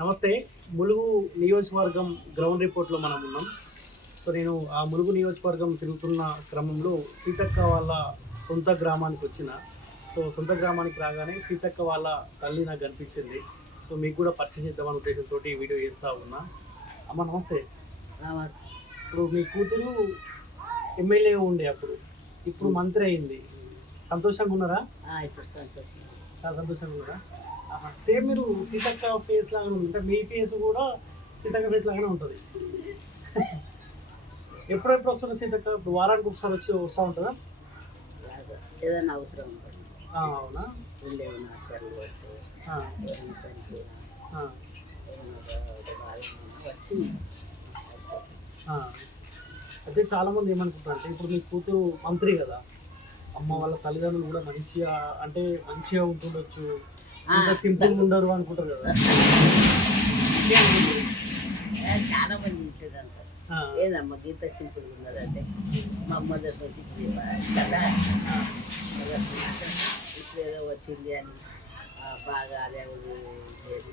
నమస్తే. ములుగు నియోజకవర్గం గ్రౌండ్ రిపోర్ట్లో మనం ఉన్నాం. సో నేను ఆ ములుగు నియోజకవర్గం తిరుగుతున్న క్రమంలో సీతక్క వాళ్ళ సొంత గ్రామానికి వచ్చిన. సో సొంత గ్రామానికి రాగానే సీతక్క వాళ్ళ తల్లి నాకు కనిపించింది. సో మీకు కూడా పరిచయం చేద్దామనే ఉద్దేశంతో ఈ వీడియో చేస్తూ ఉన్నా. అమ్మ నమస్తే. ఇప్పుడు మీ కూతురు ఎమ్మెల్యే ఉండే అప్పుడు, ఇప్పుడు మంత్రి అయింది. సంతోషంగా ఉన్నారా? చాలా సంతోషంగా ఉన్నారా? సేమ్ మీరు సీతక్క ఫేస్ లాగానే ఉంది, అంటే మీ ఫేస్ కూడా సీతక్క ఫేస్ లాగానే ఉంటుంది. ఎప్పుడెప్పుడు వస్తుంది సీతక్క? ఇప్పుడు వారానికి ఒకసారి వస్తూ ఉంటుందా? ఏదైనా అవసరం ఉంటుంది. అవునా? అయితే చాలా మంది ఏమనుకుంటారు అంటే, ఇప్పుడు మీ కూతురు మంత్రి కదా, అమ్మ వాళ్ళ తల్లిదండ్రులు కూడా మంచిగా, అంటే మంచిగా ఉంటుండొచ్చు, ఇంకా సింపుల్ ఉండరు అనుకుంటారు కదా. చాలా మంది ఉంటుంది అంటారు, ఏదమ్మా గీత సింపుల్ ఉన్నదంటే మా అమ్మ దగ్గర కదా ఇప్పుడు ఏదో వచ్చింది అని బాగా అదే లేదు,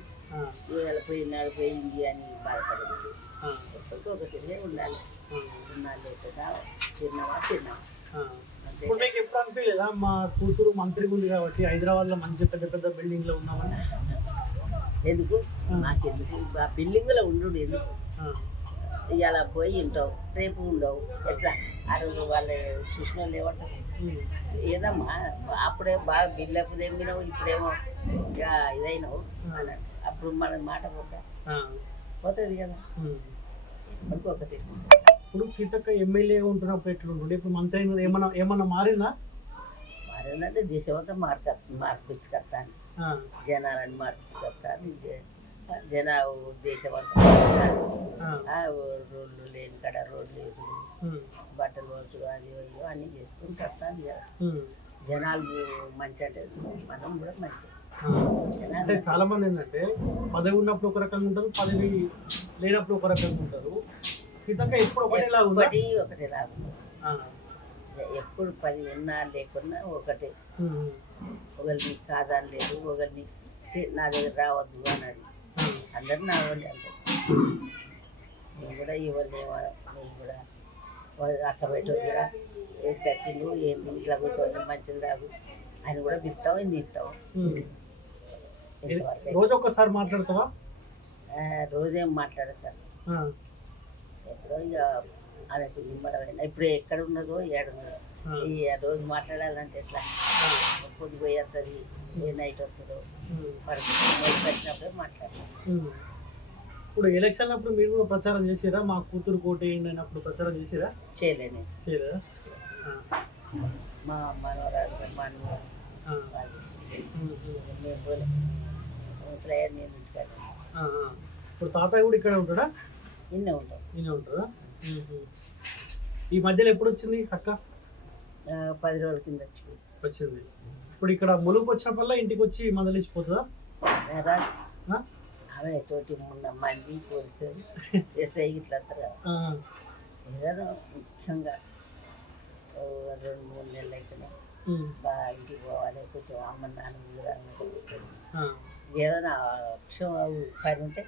ఇవాళ పోయినాడు పోయింది అని బాధపడదు. ఒకటిగా ఉండాలి, ఉండాలి లేకుండా తిన్నావా తిన్నావా. ఇప్పుడు మీకు ఎప్పుడు అనిపించలేదా మా కూతురు మంత్రి ఉంది కాబట్టి హైదరాబాద్లో మంచి పెద్ద పెద్ద బిల్డింగ్లో ఉన్నామని? ఎందుకు నాకెందుకు ఆ బిల్డింగ్లో ఉండు, ఎందుకు ఇవాళ పోయి ఉంటావు రేపు ఉండవు, ఎట్లా ఆ రోజు వాళ్ళు చూసిన వాళ్ళు ఏమంటారు, ఏదమ్మా అప్పుడే బాగా బిల్లకు తెమ్మినావు ఇప్పుడేమో ఇక ఇదైనావు అన్నాడు. అప్పుడు మన మాట పోతుంది కదా. ఒకటి ఇప్పుడు సీతక్క ఎమ్మెల్యే ఉంటున్నప్పుడు ఎట్లుంటుండే, ఇప్పుడు మంత్రి అయిన ఏమన్నా మారిందా? మారిందంటే దేశమంతా మార్పించుకొస్తాను, జనాలను మార్పించుకొస్తాను, జన దేశమంతా రోడ్లు లేని కాడ రోడ్లు లేదు, బట్టలు వచ్చు అది అన్నీ చేసుకుని వస్తాను కదా. జనాలు మంచి అంటే మనం కూడా మంచి. అంటే చాలా మంది ఏంటంటే పదవి ఉన్నప్పుడు ఒక రకంగా ఉంటారు, పదవి లేనప్పుడు ఒక రకంగా ఉంటారు. సీతక్క ఎప్పుడు ఒకటేలాగా ఉంది, ఎప్పుడు 10 ఉన్నా లేకున్నా ఒకటే. ఒకరిని కాదని లేదు, ఒకరిని నా దగ్గర రావద్దు అన్నాడు. అందరు నా వాళ్ళు అంటే నేను కూడా ఇవ్వాలి, నేను కూడా అట్లా పెట్టదు కూడా ఏం కట్టిండు ఏంటి ఇట్లా కూర్చోవాలి మంచిది రాదు ఆయన కూడా పిస్తావు ఇది ఇస్తావు. రోజు ఒక్కసారి మాట్లాడతావా? రోజేం మాట్లాడదు సార్, ఎప్పుడో ఇక ఆమెకు నిమ్మడమైనా ఇప్పుడు ఎక్కడ ఉన్నదో ఏడున్నదో ఈ రోజు మాట్లాడాలంటే ఎట్లా పొద్దు పోయి వస్తుంది, ఏ నైట్ వస్తుందో పడుకున్నప్పుడే మాట్లాడాలి. ఇప్పుడు ఎలక్షన్ అప్పుడు మీరు కూడా ప్రచారం చేసారా? మా కూతురు కోట అయినప్పుడు ప్రచారం చేసారా? చేయలేని చేయలేదా? మా మనవరాలు మేము పోలే, నేను ఇంటికాడ. ఇప్పుడు తాతయ్య కూడా ఇక్కడే ఉంటాడా? ఇన్నే ఉంటాం. ఇన్నే ఉంటారా? ఈ మధ్యలో ఎప్పుడు వచ్చింది అక్క? 10 రోజుల కింద వచ్చింది. ఇప్పుడు ఇక్కడ ములుగుకి వచ్చినప్పుడల్లా ఇంటికి వచ్చి మందలిచ్చిపోతుందా? ఆమె తోటి మొన్న మంది పోలీసులు ఎస్ఐ ఇట్లా ఏదైనా ముఖ్యంగా 2-3 నెలలు అయితేనే బాగా ఇంటికి పోవాలి, కొంచెం అమ్మ నాన్న ఏదైనా పని ఉంటే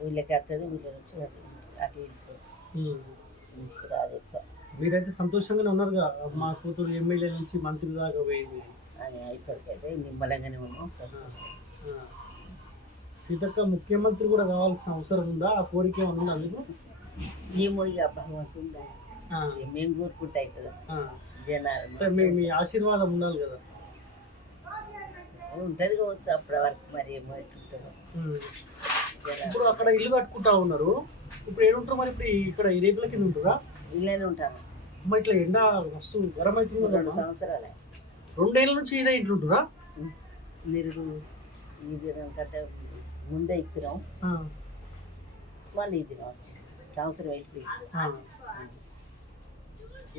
వీళ్ళకి వస్తుంది, వీళ్ళ నుంచి అటు రాదు ఎక్కువ. మీరైతే సంతోషంగానే ఉన్నారుగా, మా కూతురు ఎమ్మెల్యే నుంచి మంత్రి దాకా పోయింది అని. ఇప్పటికైతే నిమ్మలంగానే ఉన్నాం. సీతక్క ముఖ్యమంత్రి కూడా కావాల్సిన అవసరం ఉందా? ఆ కోరిక ఏమైనా ఉందా మీకు? ఏమో ఇక భగవంతుందా మేము కోరుకుంటే అవుతుందా జనాలు, మీ ఆశీర్వాదం ఉండాలి కదా. ఉంటుంది కావచ్చు అప్పటి వరకు, మరి ఏమో ఎట్టుంటుందో. ఇప్పుడు అక్కడ ఇల్లు కట్టుకుంటా ఉన్నారు, ఇప్పుడు ఏడుంటారు మరి? ఇప్పుడు ఇక్కడ ఈ రేకుల కింద ఉంటుందా? ఇల్లేనే ఉంటాను. అమ్మ ఇట్లా ఎండ వస్తు గరం అవుతుంది. 2 సంవత్సరాలే, 2 ఏళ్ళ నుంచి ఇదే ఇంట్లో ఉంటుందా? మీరు ఇది కంటే ముందే ఇచ్చినాం, మళ్ళీ ఇది సంవత్సరం అయిపోయి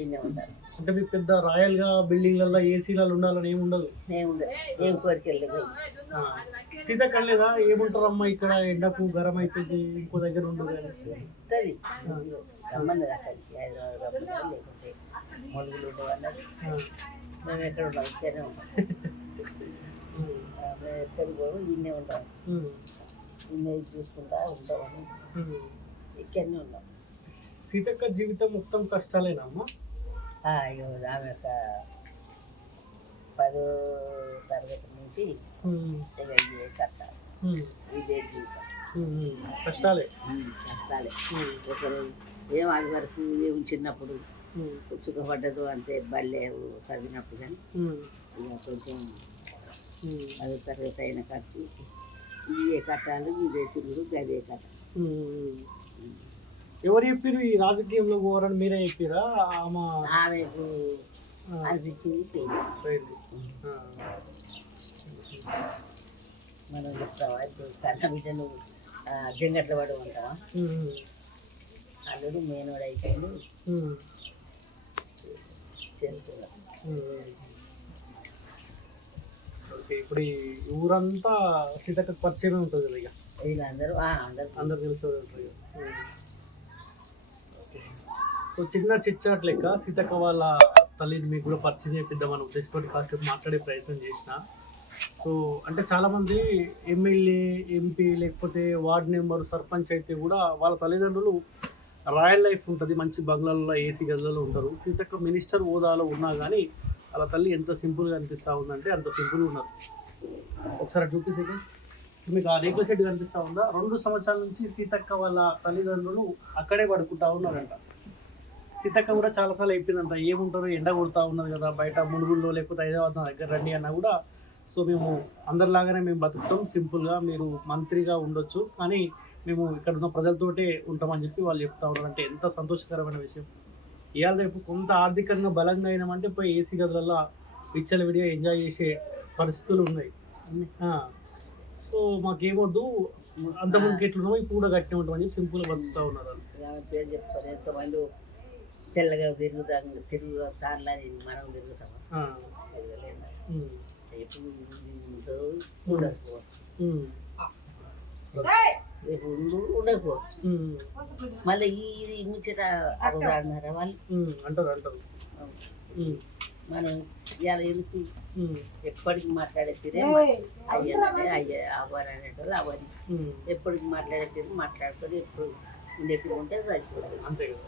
ఇన్నే ఉంటారు. అంటే మీకు పెద్ద రాయల్గా బిల్డింగ్లలో ఏసీలలో ఉండాలని ఏమి ఉండదు? ఏం కోరికలు సీతక్క లేదా ఏముంటారమ్మా ఇక్కడ ఎండకు గరం అవుతుంది, ఇంకో దగ్గర ఉండదు ఉంటుంది సంబంధం అక్కడికి హైదరాబాద్ లేకుంటే మొలుగులు ఉండేవాళ్ళకి మేము ఎక్కడ ఉన్నాం ఇక్కడనే ఉంటాం, తెలుగు ఇన్నే ఉంటాం. ఇమేజ్ చూసుకుంటా ఉంటామని ఇక్కడనే ఉన్నాం. సీతక్క జీవితం మొత్తం కష్టాలేనా అమ్మా? ఇక ఆమె ఒక 10వ తరగతి నుంచి ఇక ఇవే కష్టాలు, ఇదే జీవితం. కష్టాలే. కష్టాలే. ఒకరు ఏం అది వరకు ఏం చిన్నప్పుడు సుఖపడ్డదు అంతే, బల్లే చదివినప్పుడు కానీ ఇక కొంచెం 10వ తరగతి అయిన ఖర్చు ఇవే కట్టాలు, ఇదే తిరుగుడు, గదే కట్ట. ఎవరు చెప్పారు ఈ రాజకీయంలో పోవాలని? మీరే చెప్పారా? ఆమెకు అనిపించింది పెళ్ళి. మనం చెప్తావా ఇప్పుడు కన్న బిడ్డను జంగట్ల పడి ఉంటావా? అల్లుడు మేనోడు అయిపోయింది చేస్తున్నా. ఇప్పుడు ఈ ఊరంతా సీతక్క పరిచయం ఉంటుంది కదా, ఇక వీళ్ళందరూ అందరు తెలుసు. సో చిన్న చిట్చాట్ లెక్క సీతక్క వాళ్ళ తల్లిని మీకు కూడా పరిచయం చేపిద్దామని ఉద్దేశంతో కాసేపు మాట్లాడే ప్రయత్నం చేసిన. సో అంటే చాలామంది ఎమ్మెల్యే, ఎంపీ లేకపోతే వార్డ్ మెంబర్, సర్పంచ్ అయితే కూడా వాళ్ళ తల్లిదండ్రులు రాయల్ లైఫ్ ఉంటుంది, మంచి బంగ్లాలలో ఏసీ గదులలో ఉంటారు. సీతక్క మినిస్టర్ హోదాలో ఉన్నా కానీ వాళ్ళ తల్లి ఎంత సింపుల్గా అనిపిస్తూ ఉందంటే అంత సింపుల్గా ఉన్నారు. ఒకసారి చూపిస్తే మీకు ఆ రేకుల షెడ్ కనిపిస్తూ ఉందా? 2 సంవత్సరాల నుంచి సీతక్క వాళ్ళ తల్లిదండ్రులు అక్కడే పడుకుంటా ఉన్నారంట. సీతక్క కూడా చాలాసార్లు అయిపోయిందంట, ఏముంటారు ఎండ కొడుతూ ఉన్నది కదా బయట, మునుగుల్లో లేకపోతే హైదరాబాద్ నా దగ్గర రండి అన్నా కూడా, సో మేము అందరిలాగానే మేము బతుకుతాం సింపుల్గా, మీరు మంత్రిగా ఉండొచ్చు కానీ మేము ఇక్కడ ఉన్న ప్రజలతోటే ఉంటామని చెప్పి వాళ్ళు చెప్తా ఉన్నారు. అంటే ఎంత సంతోషకరమైన విషయం. ఇవాళ రేపు కొంత ఆర్థికంగా బలంగా అయినామంటే పోయి ఏసీ గదులలో విచ్చలవిడిగా ఎంజాయ్ చేసే పరిస్థితులు ఉన్నాయి. సో మాకేమొద్దు, అంతమందికి ఎట్లున్నామో ఇప్పుడు కూడా గట్టిన ఉంటామని చెప్పి సింపుల్గా బతుకుతూ ఉన్నారు. పేరు చెప్తారు ఎంతమంది తెల్లగా తిరుగుతాను మనం తిరుగుతామా? ఎప్పుడు ఉండకపో మళ్ళీ ఇది ముచ్చట అడుగుతాడున్నారా వాళ్ళు అంటారు. మనం ఇవాళ ఎందుకు ఎప్పటికి మాట్లాడే తీరే అయ్యనే అవ్వని అనేటోళ్ళు అవని ఎప్పటికి మాట్లాడే తీరు మాట్లాడుకొని ఎప్పుడు ఉండేది ఉంటే సరిపోతుంది. అంతే కదా.